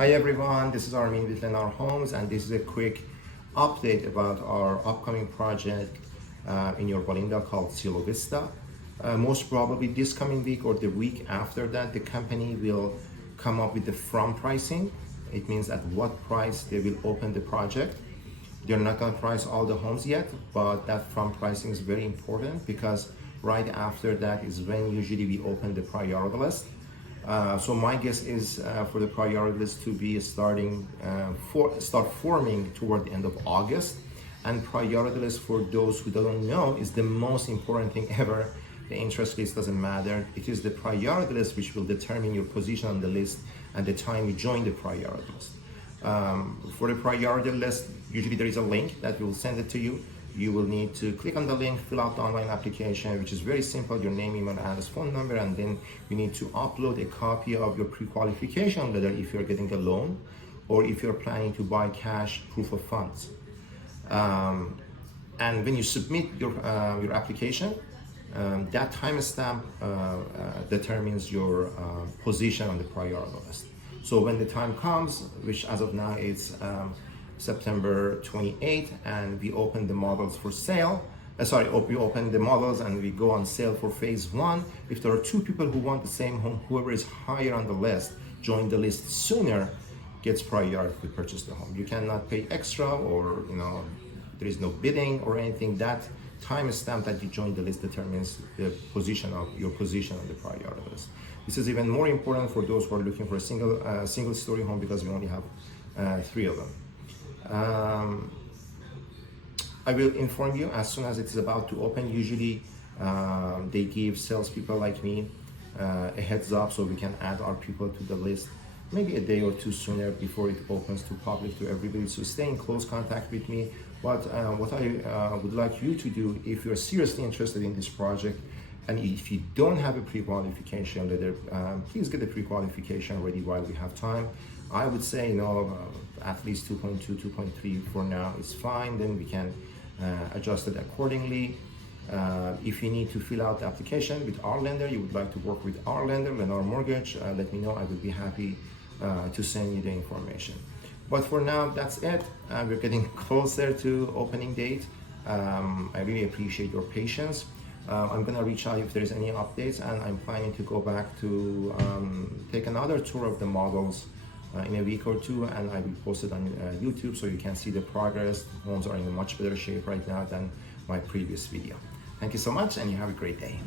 Hi everyone, this is Armin with Lennar Homes, and this is a quick update about our upcoming project in Yorba Linda called Cielo Vista. Most probably this coming week or the week after that, the company will come up with the from pricing. It means at what price they will open the project. They're not going to price all the homes yet, but that from pricing is very important because right after that is when usually we open the priority list. So my guess is for the priority list to be start forming toward the end of August. And priority list, for those who don't know, is the most important thing ever. The interest list doesn't matter. It is the priority list which will determine your position on the list at the time you join the priority list. For the priority list, usually there is a link that will send it to you. You will need to click on the link, fill out the online application, which is very simple, your name, email, address, phone number, and then you need to upload a copy of your pre-qualification letter if you're getting a loan or if you're planning to buy cash proof of funds. And when you submit your application, that timestamp determines your position on the priority list. So when the time comes, which as of now is September 28th, and we open the models for sale. We open the models and we go on sale for phase one. If there are two people who want the same home, whoever is higher on the list, join the list sooner, gets priority to purchase the home. You cannot pay extra, or there is no bidding or anything. That time stamp that you join the list determines the position of your position on the priority list. This is even more important for those who are looking for a single story home, because we only have 3 of them. I will inform you as soon as it is about to open. Usually they give salespeople like me a heads up so we can add our people to the list maybe a day or two sooner before it opens to public, to everybody. So stay in close contact with me. But what I would like you to do, if you're seriously interested in this project, and if you don't have a pre-qualification letter, please get the pre-qualification ready while we have time. I would say, at least 2.2, 2.3 for now is fine. Then we can adjust it accordingly. If you need to fill out the application with our lender, you would like to work with our lender, Lennar Mortgage, let me know. I would be happy to send you the information. But for now, that's it. We're getting closer to opening date. I really appreciate your patience. I'm gonna reach out if there's any updates, and I'm planning to go back to take another tour of the models in a week or two, and I will post it on YouTube so you can see the progress. Homes are in a much better shape right now than my previous video. Thank you so much, and you have a great day.